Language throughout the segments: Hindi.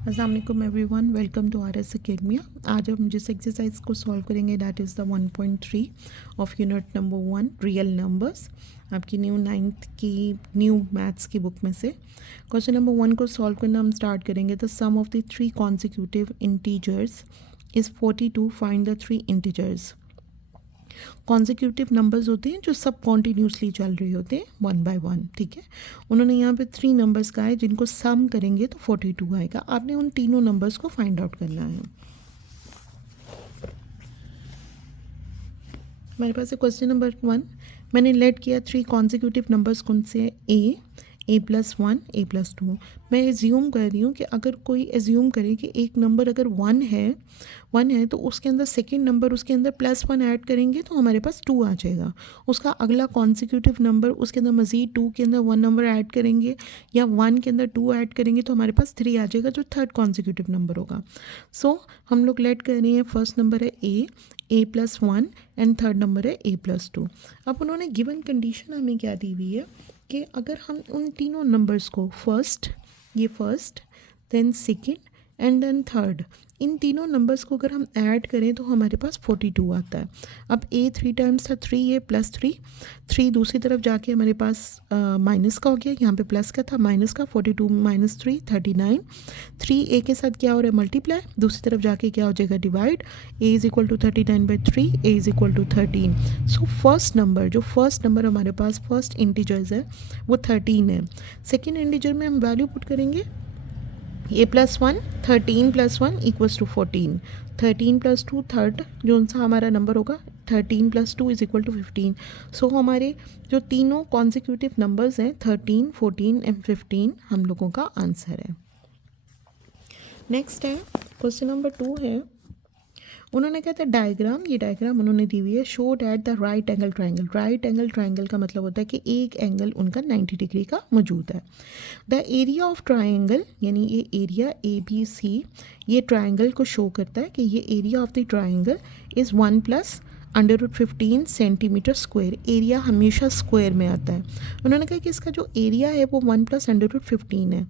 अस्सलाम वालेकुम everyone, welcome to R S academia. आज हम जिस एक्सरसाइज को सॉल्व करेंगे that is the 1.3 of unit number 1 real numbers, आपकी न्यू 9th की न्यू मैथ्स की बुक में से। क्वेश्चन नंबर 1 को सॉल्व करना हम स्टार्ट करेंगे। The sum of the 3 consecutive integers is 42, find the 3 integers. Consecutive numbers होते हैं जो सब कॉन्टीन्यूसली चल रहे होते हैं वन बाय वन, ठीक है। उन्होंने यहाँ पे 3 नंबर्स का है जिनको सम करेंगे तो 42 आएगा। आपने उन तीनों नंबर्स को फाइंड आउट करना है। हमारे पास है क्वेश्चन नंबर 1। मैंने लेट किया 3 कॉन्जिक्यूटिव नंबर्स कौन से हैं? a+1 a+2। मैं एज्यूम कर रही हूँ कि अगर कोई एज्यूम करे कि एक नंबर अगर 1 है तो उसके अंदर सेकंड नंबर उसके अंदर +1 ऐड करेंगे तो हमारे पास 2 आ जाएगा। उसका अगला कॉन्सिक्यूटिव नंबर उसके अंदर मज़ीद 2 के अंदर 1 नंबर ऐड करेंगे या 1 के अंदर 2 ऐड करेंगे तो हमारे पास 3 आ जाएगा, जो थर्ड कॉन्सिक्यूटिव नंबर होगा। सो हम लोग लेट कर रहे हैं फर्स्ट नंबर है a+1 एंड थर्ड नंबर है a+2। अब उन्होंने गिवन कंडीशन हमें क्या दी हुई है कि अगर हम उन तीनों नंबर्स को first then second and then third, इन तीनों नंबर्स को अगर हम ऐड करें तो हमारे पास 42 आता है। अब a 3 टाइम्स था 3, a +3, 3 दूसरी तरफ जाके हमारे पास माइनस का हो गया, यहाँ पे प्लस का था माइनस का, 42 - 3 39। 3 a के साथ क्या हो रहा है मल्टीप्लाई, दूसरी तरफ जाके क्या हो जाएगा divide. a = 39/3, a = 13। So first number हमारे पास फर्स्ट इंटीजर्स है वो 13 है। सेकेंड इंटीजर में हम वैल्यू पुट करेंगे a+1, 13 + 1 = 14। 13 + 2 थर्ड जो सा हमारा नंबर होगा, 13 + 2 = 15। सो हमारे जो तीनों कॉन्सिक्यूटिव नंबर्स हैं 13, 14 एंड 15 हम लोगों का आंसर है। नेक्स्ट है क्वेश्चन नंबर 2 है। उन्होंने कहते हैं डायग्राम, ये डायग्राम उन्होंने दी हुई है, showed at the right angle triangle. Right angle triangle का मतलब होता है कि एक एंगल उनका 90 डिग्री का मौजूद है। द एरिया ऑफ ट्राइंगल, यानी ये एरिया ABC ये ट्राइंगल को शो करता है कि ये area of the triangle is 1 + √15 centimetre square. Area हमेशा स्क्वायर में आता है। उन्होंने कहा कि इसका जो एरिया है वो 1 + √15 है।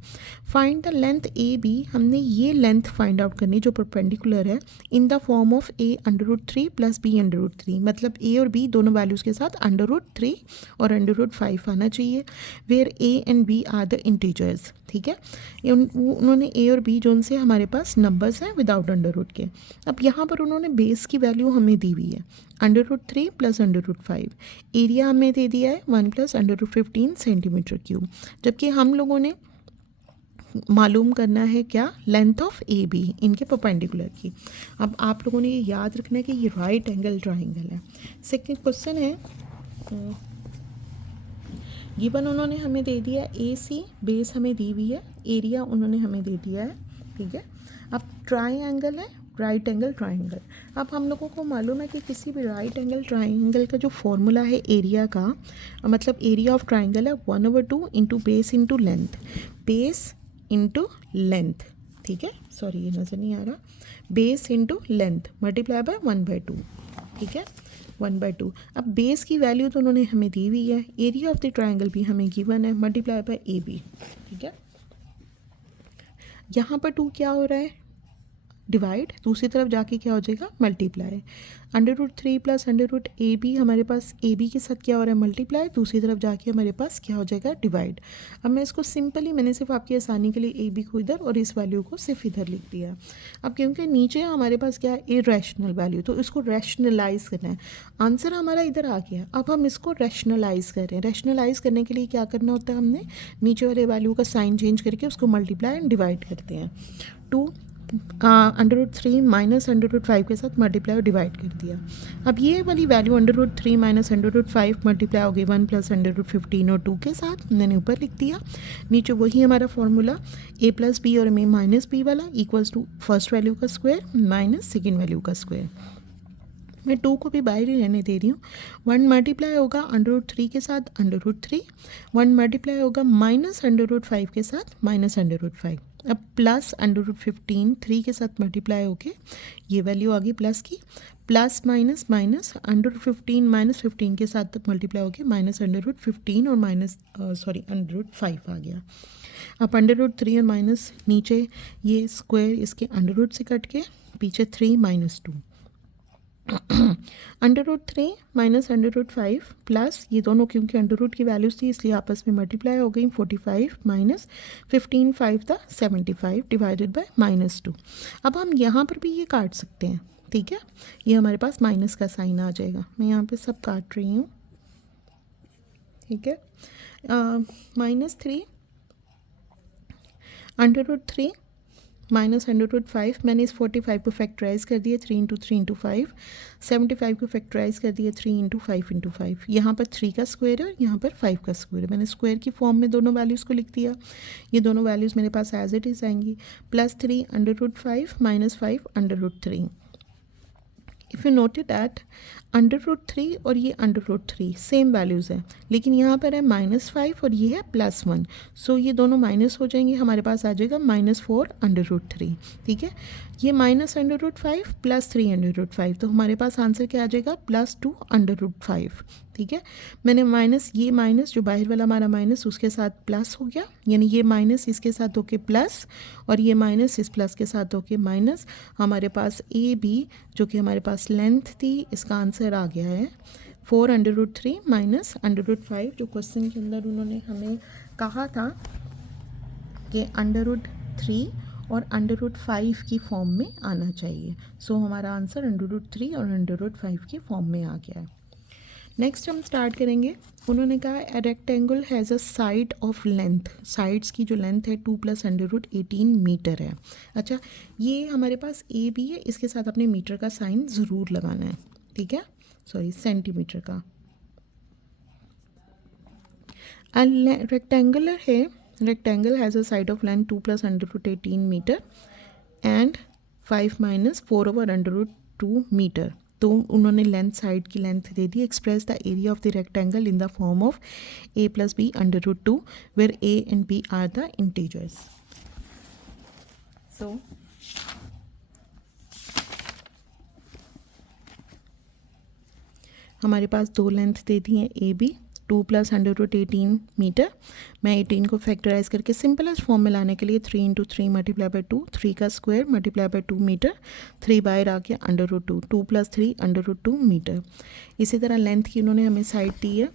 फाइंड द लेंथ AB, हमने ये लेंथ फाइंड आउट करनी जो परपेंडिकुलर है इन the form of a √3 + b √3। मतलब a और b दोनों वैल्यूज़ के साथ √3 और √5 आना चाहिए, where a and b are the integers, ठीक है। उन्होंने a और b जो उनसे हमारे पास नंबर्स हैं विदाउट अंडर रूट के। अब यहाँ पर उन्होंने बेस की वैल्यू हमें दी हुई है √3 + √5। एरिया हमें दे दिया है 1 + √15 सेंटीमीटर क्यूब, जबकि हम लोगों ने मालूम करना है क्या, लेंथ ऑफ AB इनके परपेंडिकुलर की। अब आप लोगों ने ये याद रखना है कि ये राइट एंगल ट्राइंगल है। सेकंड क्वेश्चन है, गिवन उन्होंने हमें दे दिया AC, बेस हमें दी हुई है, एरिया उन्होंने हमें दे दिया है, ठीक है। अब ट्राइंगल है राइट एंगल ट्राइंगल। अब हम लोगों को मालूम है कि किसी भी राइट एंगल ट्राइंगल का जो फॉर्मूला है एरिया का, मतलब एरिया ऑफ ट्राइंगल है 1/2 into base into length, base into length, ठीक है। सॉरी ये नज़र नहीं आ रहा, base into length multiply by 1/2, ठीक है, 1/2। अब बेस की वैल्यू तो उन्होंने हमें दी हुई है, एरिया ऑफ द ट्राइंगल भी हमें गिवन है, मल्टीप्लाई बाय AB, ठीक है। यहाँ पर 2 क्या हो रहा है डिवाइड, दूसरी तरफ जाके क्या हो जाएगा मल्टीप्लाई। √3 + √AB हमारे पास AB के साथ क्या हो रहा है मल्टीप्लाई, दूसरी तरफ जाके हमारे पास क्या हो जाएगा डिवाइड। अब मैं इसको सिंपली मैंने सिर्फ आपकी आसानी के लिए AB को इधर और इस वैल्यू को सिर्फ इधर लिख दिया। अब क्योंकि नीचे हमारे पास क्या है इरेशनल वैल्यू, तो इसको रैशनलाइज करना है। आंसर हमारा इधर आ गया, अब हम इसको रैशनलाइज कर रहे हैं। रैशनलाइज करने के लिए क्या करना होता है, हमने नीचे वाले वैल्यू का साइन चेंज करके उसको मल्टीप्लाई एंड डिवाइड करते हैं। 2 √3 - √5 के साथ मल्टीप्लाई और डिवाइड कर दिया। अब ये वाली वैल्यू √3 - √5 मल्टीप्लाई हो गई 1 + √15 और 2 के साथ, मैंने ऊपर लिख दिया। नीचे वही हमारा फॉर्मूला a + b और a - b वाला इक्वल्स टू फर्स्ट वैल्यू का स्क्वायर माइनस सेकेंड वैल्यू का स्क्वायर। मैं 2 को भी बाहर ही रहने दे रही हूँ। 1 मल्टीप्लाई होगा √3 के साथ √3, 1 मल्टीप्लाई होगा -√5 के साथ -√5। अब प्लस √15 3 के साथ मल्टीप्लाई होके ये वैल्यू आ गई प्लस की, plus minus minus under root 15 minus 15 के साथ मल्टीप्लाई हो गया -√15 और √5 आ गया। अब √3 और माइनस नीचे ये स्क्वायर इसके अंडर रूट से कट के पीछे 3 - 2 √3 माइनस √5 प्लस ये दोनों क्योंकि अंडर रूट की वैल्यूज थी इसलिए आपस में मल्टीप्लाई हो गई 45 माइनस 15 5 था 75 डिवाइडेड बाय -2। अब हम यहाँ पर भी ये काट सकते हैं, ठीक है, ये हमारे पास माइनस का साइन आ जाएगा। मैं यहाँ पे सब काट रही हूँ, ठीक है। -3 √3 माइनस √5 मैंने इस 45 को फैक्टराइज कर दिया 3 × 3 × 5, 75 को फैक्टराइज कर दिया 3 × 5 × 5। यहाँ पर 3 का स्क्वायर है, यहाँ पर 5 का स्क्वायर है। मैंने स्क्वायर की फॉर्म में दोनों वैल्यूज़ को लिख दिया। ये दोनों वैल्यूज़ मेरे पास एज इट इज़ आएंगी। +3 √5 -5 √3। इफ़ यू नोटेड दैट √3 और ये √3 सेम वैल्यूज़ हैं, लेकिन यहाँ पर है -5 और ये है +1, सो ये दोनों माइनस हो जाएंगे, हमारे पास आ जाएगा -4 √3, ठीक है। ये -√5 +3 √5, तो हमारे पास आंसर क्या आ जाएगा +2 √5, ठीक है। मैंने ये माइनस जो बाहर वाला हमारा माइनस उसके साथ प्लस हो गया, यानी ये माइनस इसके साथ होके प्लस और ये माइनस इस प्लस के साथ होके माइनस। हमारे पास ए बी जो कि हमारे पास लेंथ थी, इसका आंसर आ गया है 4 √3 माइनस √5, जो क्वेश्चन के अंदर उन्होंने हमें कहा था कि √3 और √5 की फॉर्म में आना चाहिए। सो हमारा आंसर √3 और √5 की फॉर्म में आ गया है। नेक्स्ट हम स्टार्ट करेंगे। उन्होंने कहा a rectangle has a side of length, sides की जो लेंथ है 2 + √18 मीटर है। अच्छा, ये हमारे पास ए बी है, इसके साथ अपने मीटर का साइन ज़रूर लगाना है, ठीक है, सॉरी सेंटीमीटर का। रेक्टेंगुलर है, rectangle has a side of length 2 + √18 metre and 5 - 4/√2 metre. तो उन्होंने लेंथ, साइड की लेंथ दे दी। Express the area of the rectangle in the form of a + b √2 where a and b are the integers. So हमारे पास दो लेंथ दे दी हैं ए बी, 2 + √18 मीटर। मैं 18 को फैक्टराइज करके सिंपलेस्ट फॉर्म में लाने के लिए 3 × 3 × 2, 3 का स्क्वायर × 2 मीटर, 3 बाहर आ गया √2, 2 + 3 √2 मीटर। इसी तरह लेंथ की उन्होंने हमें साइड दी है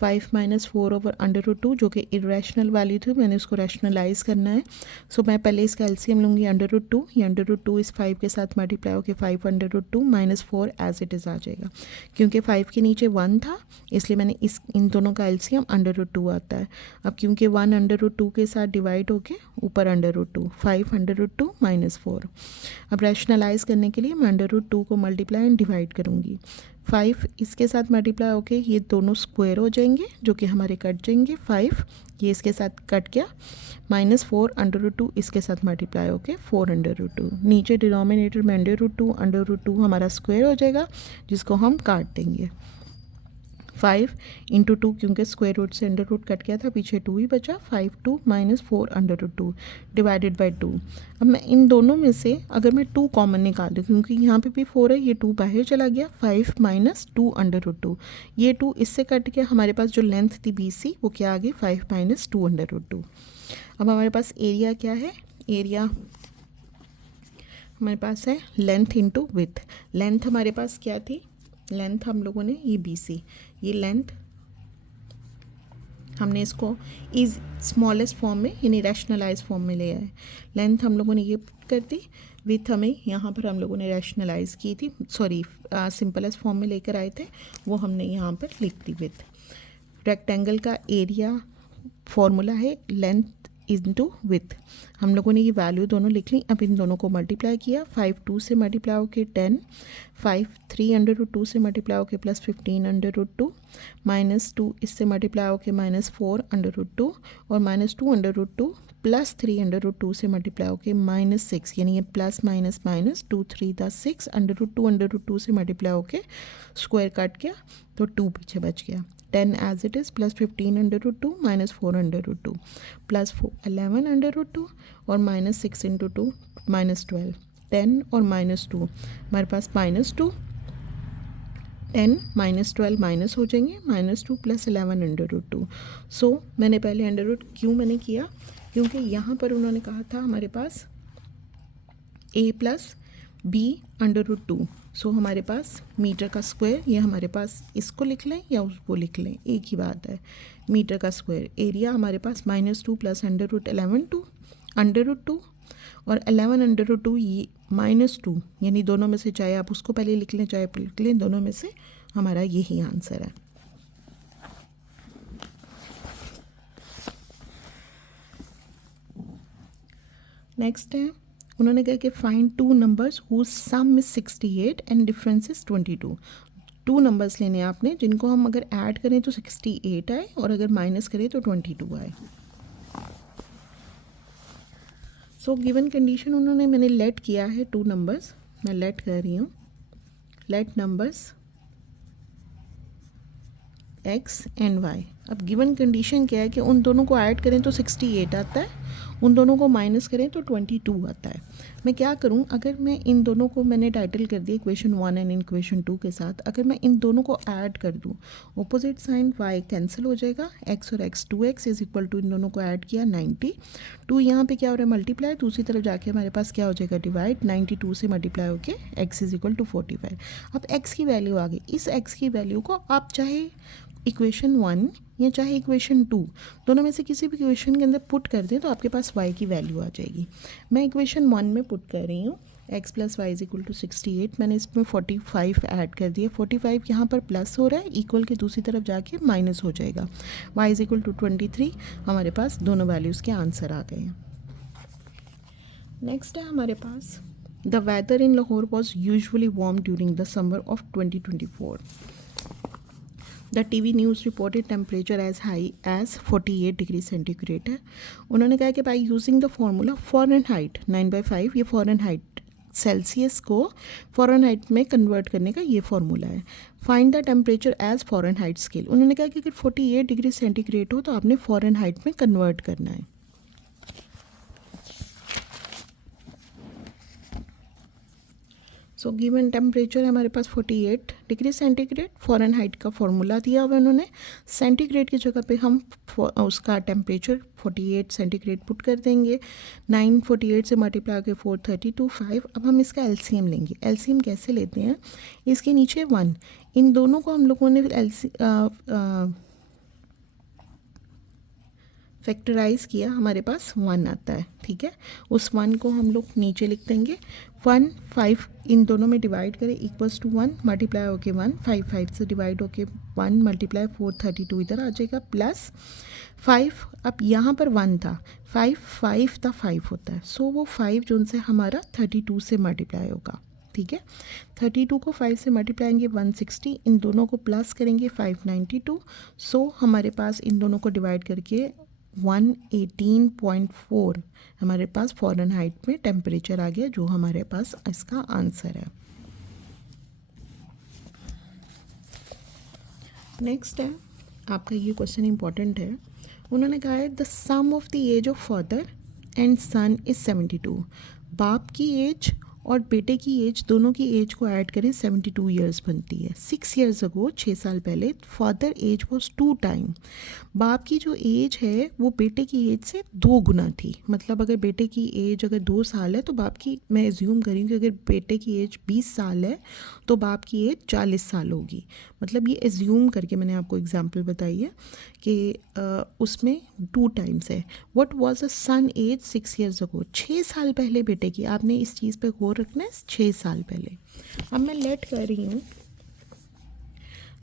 5 - 4/√2, जो कि इरेशनल वैल्यू थी, मैंने उसको रैशनलाइज करना है। सो मैं पहले इसका एलसीएम लूँगी √2, ये √2 इस 5 के साथ मल्टीप्लाई होकर 5 √2 - 4 एज इट इज़ आ जाएगा। क्योंकि 5 के नीचे 1 था इसलिए मैंने इन दोनों का एलसीएम √2 आता है। अब क्योंकि 1 √2 के साथ डिवाइड होके ऊपर √2, 5 √2 - 4। अब रैशनलाइज करने के लिए मैं √2 को मल्टीप्लाई एंड डिवाइड करूँगी। 5 इसके साथ मल्टीप्लाई होके ये दोनों स्क्वायर हो जाएंगे, जो कि हमारे कट जाएंगे। 5 ये इसके साथ कट गया, -4 √2 इसके साथ मल्टीप्लाई होके 4 √2। नीचे डिनोमिनेटर में √2 हमारा स्क्वायर हो जाएगा, जिसको हम काट देंगे। 5 × 2 क्योंकि स्क्वायर रूट से √ कट गया था, पीछे 2 ही बचा। 5 2 - 4 √2 डिवाइडेड बाय 2। अब मैं इन दोनों में से अगर मैं 2 कॉमन निकाल दूँ, क्योंकि यहाँ पे भी 4 है, ये 2 बाहर चला गया, 5 - 2 √2, ये 2 इससे कट गया। हमारे पास जो लेंथ थी BC वो क्या आ गई 5 - 2 √2। अब हमारे पास एरिया क्या है, एरिया हमारे पास है लेंथ इंटू विथ। लेंथ हमारे पास क्या थी, लेंथ हम लोगों ने ये BC, ये लेंथ हमने इसको इज स्मॉलेस्ट फॉर्म में यानी रैशनलाइज फॉर्म में ले आए। लेंथ हम लोगों ने ये कर दी, विथ हमें यहाँ पर हम लोगों ने रैशनलाइज की थी, सॉरी सिंपलेस्ट फॉर्म में लेकर आए थे, वो हमने यहाँ पर लिख दी विथ। रेक्टेंगल का एरिया फॉर्मूला है लेंथ इंटू विथ। हम लोगों ने ये वैल्यू दोनों लिख ली। अब इन दोनों को मल्टीप्लाई किया, 5 2 से मल्टीप्लाई होके 10, 5 3 √2 से मल्टीप्लाई होके +15 √2, -2 इससे मल्टीप्लाई होके -4 √2 और -2 √2 +3 √2 से मल्टीप्लाई होके -6, यानी ये प्लस माइनस माइनस 2 3 × 6 √2 से मल्टीप्लाई होके स्क्वायर कट गया तो 2 पीछे बच गया। 10 एज इट इज़, +15 √2 -4 √2 +11 √2 और -6 × 2 -12। 10 और -2 हमारे पास -2 10 -12 माइनस हो जाएंगे, -2 + 11 √2। सो मैंने पहले अंडर रूट क्यों मैंने किया, क्योंकि यहाँ पर उन्होंने कहा था हमारे पास a + b √2। सो हमारे पास मीटर का स्क्वायर, ये हमारे पास इसको लिख लें या उसको लिख लें, एक ही बात है, मीटर का स्क्वायर। एरिया हमारे पास -2 + √2 और 11 √2 ये -2, यानी दोनों में से चाहे आप उसको पहले लिख लें चाहे आप लिख लें, दोनों में से हमारा यही आंसर है। नेक्स्ट है, उन्होंने कहा कि find 2 numbers whose sum is 68 and difference is 22। 2 numbers लेने आपने जिनको हम अगर ऐड करें तो 68 आए और अगर माइनस करें तो 22 आए। सो गिवन कंडीशन उन्होंने मैंने लेट किया है 2 नंबर्स, मैं लेट कर रही हूँ, late numbers x and y। अब गिवन कंडीशन क्या है कि उन दोनों को ऐड करें तो 68 आता है, उन दोनों को माइनस करें तो 22 आता है। मैं क्या करूं, अगर मैं इन दोनों को मैंने टाइटल कर दिया इक्वेशन 1 एंड इक्वेशन 2 के साथ, अगर मैं इन दोनों को ऐड कर दूं, ऑपोजिट साइन y कैंसिल हो जाएगा, x और x 2x is equal to, इन दोनों को ऐड किया 90, 2 यहाँ पे क्या हो रहा है मल्टीप्लाई, दूसरी तरफ जाके हमारे पास क्या हो जाएगा डिवाइड, 92 से मल्टीप्लाई होके x इज इक्वल टू 45। अब x की वैल्यू आ गई, इस x की वैल्यू को आप चाहे इक्वेशन 1 या चाहे इक्वेशन 2 दोनों में से किसी भी इक्वेशन के अंदर पुट कर दें तो आपके पास y की वैल्यू आ जाएगी। मैं इक्वेशन 1 में पुट कर रही हूँ x + y is equal to 68, मैंने इसमें 45 ऐड कर दिया, 45 यहाँ पर प्लस हो रहा है, इक्वल के दूसरी तरफ जाके माइनस हो जाएगा, y इज इक्वल टू 23। हमारे पास दोनों वैल्यूज़ के आंसर आ गए हैं। नेक्स्ट है हमारे पास, the weather in Lahore was usually warm during the summer of 2024। The TV news reported temperature as high as 48 degree centigrade है। उन्होंने कहा कि by using the formula Fahrenheit 9/5, ये फ़ारेनहाइट सेल्सियस को फ़ारेनहाइट में कन्वर्ट करने का ये फार्मूला है। Find the temperature as Fahrenheit scale. उन्होंने कहा कि अगर 48 डिग्री सेंटीग्रेड हो तो आपने फ़ारेनहाइट में कन्वर्ट करना है। सो गिवन टेम्परेचर है हमारे पास 48 डिग्री सेंटीग्रेड, फ़ारेनहाइट का फॉर्मूला दिया हुआ है उन्होंने, सेंटीग्रेड की जगह पे हम उसका टेम्परेचर 48 सेंटीग्रेड पुट कर देंगे, 948 से मल्टीप्लाई करके 432 5। अब हम इसका एलसीएम लेंगे। एलसीएम कैसे लेते हैं, इसके नीचे 1, इन दोनों को हम लोगों ने फैक्टराइज किया, हमारे पास 1 आता है, ठीक है। उस 1 को हम लोग नीचे लिख देंगे, 1 5 इन दोनों में डिवाइड करें इक्वल्स टू 1, मल्टीप्लाई होके 1, 5 5 से डिवाइड होके 1 मल्टीप्लाई 432 इधर आ जाएगा, प्लस 5, अब यहाँ पर 1 था, 5 था 5 होता है, सो वो 5 जो उनसे हमारा 32 से मल्टीप्लाई होगा, ठीक है। 32 को 5 से मल्टीप्लाई 160, इन दोनों को प्लस करेंगे 592, सो हमारे पास इन दोनों को डिवाइड करके 118.4 हमारे पास फ़ारेनहाइट में टेम्परेचर आ गया, जो हमारे पास इसका आंसर है। नेक्स्ट है आपका ये क्वेश्चन इंपॉर्टेंट है। उन्होंने कहा है the sum of the age of father and son is 72। बाप की एज और बेटे की एज, दोनों की एज को ऐड करें 72 ईयर्स बनती है। 6 ईयर्स अगो, 6 साल पहले, फादर एज वॉज 2 टाइम। बाप की जो एज है वो बेटे की एज से 2 गुना थी। मतलब अगर बेटे की एज अगर 2 साल है तो बाप की, मैं एज्यूम करी कि अगर बेटे की एज 20 साल है तो बाप की एज 40 साल होगी। मतलब ये एज्यूम करके मैंने आपको एग्जाम्पल बताई है कि उसमें 2 टाइम्स है। What was a son age 6 years ago, 6 साल पहले बेटे की, आपने इस चीज़ पे गौर रखना है, 6 साल पहले। अब मैं लेट कर रही हूँ,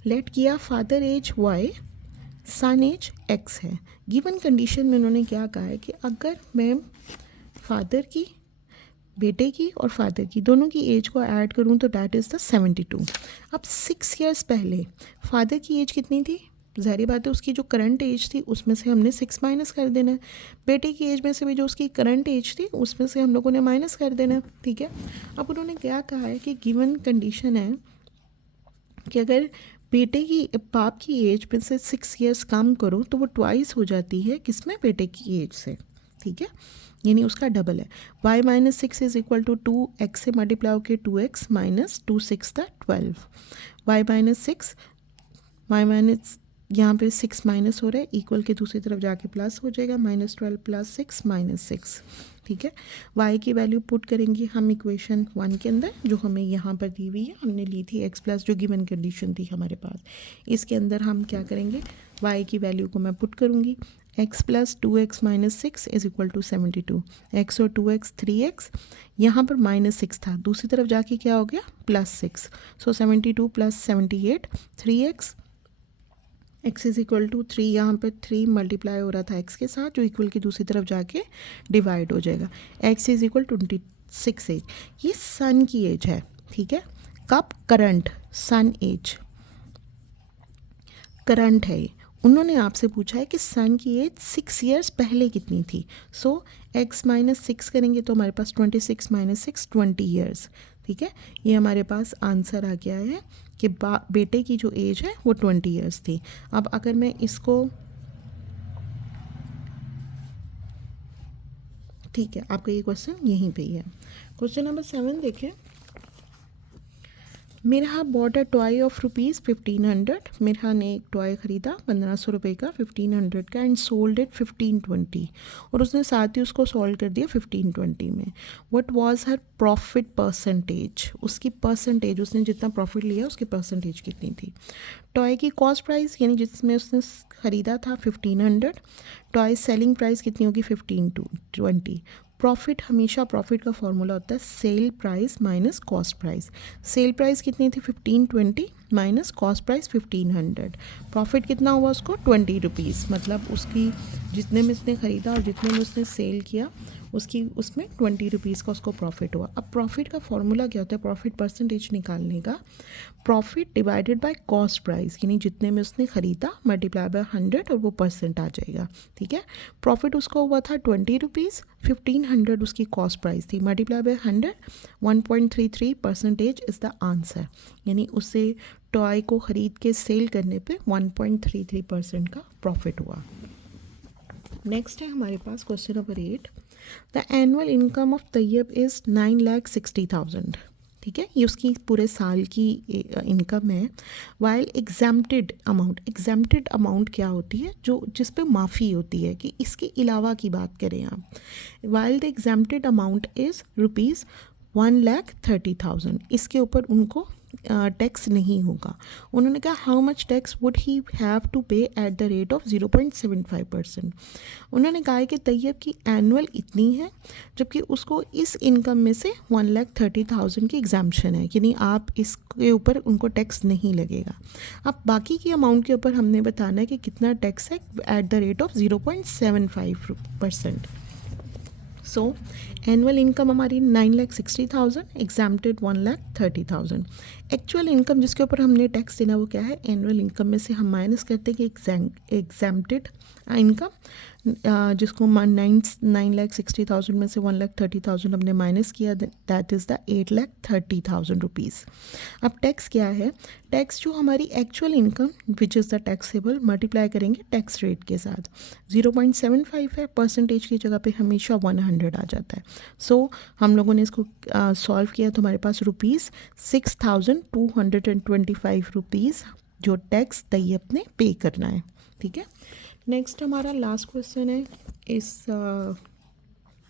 लेट किया फादर एज y, सन एज x है। गिवन कंडीशन में उन्होंने क्या कहा है कि अगर मैं फादर की, बेटे की और फादर की दोनों की एज को ऐड करूं तो डैट इज़ द 72। अब 6 ईयर्स पहले फादर की एज कितनी थी, ज़ाहिर बात है उसकी जो करंट एज थी उसमें से हमने 6 माइनस कर देना है। बेटे की एज में से भी जो उसकी करंट एज थी उसमें से हम लोगों ने माइनस कर देना है, ठीक है। अब उन्होंने क्या कहा है कि गिवन कंडीशन है कि अगर बेटे की, बाप की एज में से 6 ईयर्स कम करो तो वो ट्वाइस हो जाती है, किसमें, बेटे की एज से, ठीक है, यानी उसका डबल है। y minus six is equal to 2x से मल्टीप्लाई होकर 2x माइनस 2 6 था 12। y minus six, y minus यहाँ पे 6 माइनस हो रहा है, इक्वल के दूसरी तरफ जाके प्लस हो जाएगा, -12 प्लस 6 माइनस 6, ठीक है। y की वैल्यू पुट करेंगे हम इक्वेशन 1 के अंदर, जो हमें यहाँ पर दी हुई है, हमने ली थी x प्लस, जो गिवन कंडीशन थी हमारे पास। इसके अंदर हम क्या करेंगे, y की वैल्यू को मैं पुट करूँगी, x plus 2x minus 6 is equal to 72, x और 2x 3x, यहाँ पर -6 था, दूसरी तरफ जाके क्या हो गया +6, so 72 plus 78 3x, x is equal to 3, यहाँ पर 3 मल्टीप्लाई हो रहा था x के साथ, जो इक्वल की दूसरी तरफ जाके डिवाइड हो जाएगा, x इज इक्वल 26 एज। ये सन की एज है, ठीक है, कब, करंट सन एज, करंट है ये। उन्होंने आपसे पूछा है कि सन की एज 6 ईयर्स पहले कितनी थी, सो x माइनस 6 करेंगे तो हमारे पास 26 माइनस 6 20 ईयर्स, ठीक है। ये हमारे पास आंसर आ गया है कि बेटे की जो एज है वो 20 ईयर्स थी। अब अगर मैं इसको, ठीक है, आपका ये क्वेश्चन यहीं पे ही है। क्वेश्चन नंबर 7 देखें, Mirha bought a toy of rupees 1500, Mirha ने एक टॉय ख़रीदा 1500 रुपये का 1500 का, एंड सोल्ड इट 1520, और उसने साथ ही उसको सोल्ड कर दिया 1520 में। What was her profit percentage, उसकी परसेंटेज, उसने जितना प्रॉफिट लिया उसकी परसेंटेज कितनी थी। टॉय की कॉस्ट प्राइस यानी जिसमें उसने ख़रीदा था 1500, टॉय सेलिंग प्राइस कितनी होगी 1520। प्रॉफिट, हमेशा प्रॉफिट का फॉर्मूला होता है sale price minus cost price. Sale price कितनी थी 1520 माइनस कॉस्ट प्राइस 1500, प्रॉफिट कितना हुआ उसको 20 रुपीज़, मतलब उसकी जितने में उसने ख़रीदा और जितने में उसने सेल किया उसकी उसमें 20 रुपीज़ का उसको प्रॉफिट हुआ। अब प्रॉफिट का फॉर्मूला क्या होता है, प्रॉफिट परसेंटेज निकालने का, profit divided by cost price, यानी जितने में उसने ख़रीदा मल्टीप्लाई बाय 100 और वो परसेंट आ जाएगा, ठीक है। प्रॉफिट उसको हुआ था 20 रुपीज़, 1500 उसकी कॉस्ट प्राइस थी, multiply by 100, 1.33% is the answer, यानी उससे टॉय को ख़रीद के सेल करने पे 1.33% का प्रॉफिट हुआ। नेक्स्ट है हमारे पास question number 8, the annual income of Tayyab is 9,60,000, ठीक है, ये उसकी पूरे साल की इनकम है। While exempted amount, exempted amount क्या होती है, जो जिस पे माफ़ी होती है कि इसके अलावा की बात करें आप। While the exempted amount is rupees 1,30,000, इसके ऊपर उनको टैक्स नहीं होगा। उन्होंने कहा how much tax would he have to pay at the rate of 0.75%। उन्होंने कहा है कि तैयब की एनुअल इतनी है, जबकि उसको इस इनकम में से 1,30,000 की एग्जाम्पशन है, यानी आप इसके ऊपर उनको टैक्स नहीं लगेगा। अब बाकी की अमाउंट के ऊपर हमने बताना है कि कितना टैक्स है eight the rate of 0.75%। So annual income हमारी 9,60,000, एग्जाम्प्टेड 1,30,000। एक्चुअल इनकम जिसके ऊपर हमने टैक्स देना वो क्या है, एनुअल इनकम में से हम माइनस करते हैं कि एग्जाम्प्टेड इनकम, जिसको 9,60,000 में से 1,30,000 हमने माइनस किया, दैट इज़ द 8,30,000 रुपीज़। अब टैक्स क्या है, टैक्स जो हमारी actual income which is the taxable multiply करेंगे टैक्स रेट के साथ, 0.75 है, परसेंटेज की जगह पे हमेशा 100 आ जाता है। सो हम लोगों ने इसको सॉल्व किया तो हमारे पास ₹6,225 रुपीज़ जो टैक्स तैयब ने पे करना है, ठीक है। नेक्स्ट हमारा लास्ट क्वेश्चन है इस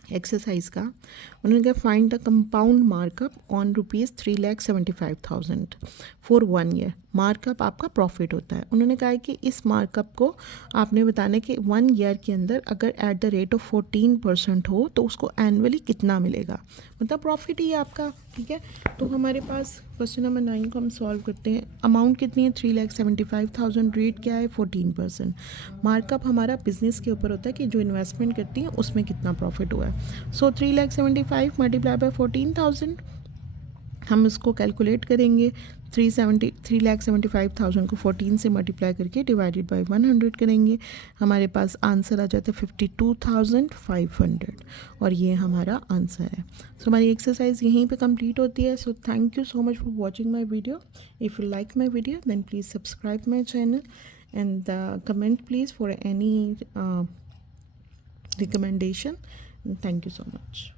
एक्सरसाइज का। उन्होंने कहा find the compound markup on ₹3,75,000 for 1 year. Markup आपका प्रॉफिट होता है। उन्होंने कहा है कि इस मार्कअप को आपने बताना कि 1 ईयर के अंदर अगर एट द रेट ऑफ 14% हो तो उसको एनुअली कितना मिलेगा, मतलब प्रॉफिट ही आपका, ठीक है। तो हमारे पास क्वेश्चन नंबर 9 को हम सॉल्व करते हैं। अमाउंट कितनी है 3,75,000, रेट क्या है 14%। मार्कअप हमारा बिजनेस के ऊपर होता है कि जो इन्वेस्टमेंट करती है उसमें कितना प्रॉफिट हुआ है। सो 3,75,000 मल्टीप्लाई बाय 14,000, हम इसको कैलकुलेट करेंगे। 3,75,000 को 14 से मल्टीप्लाई करके डिवाइडेड बाय 100 करेंगे, हमारे पास आंसर आ जाता है 52,500, और ये हमारा आंसर है। सो हमारी एक्सरसाइज यहीं पे कंप्लीट होती है। So thank you so much for watching my video. If you like my video then please subscribe my channel and comment please for any recommendation. Thank you so much.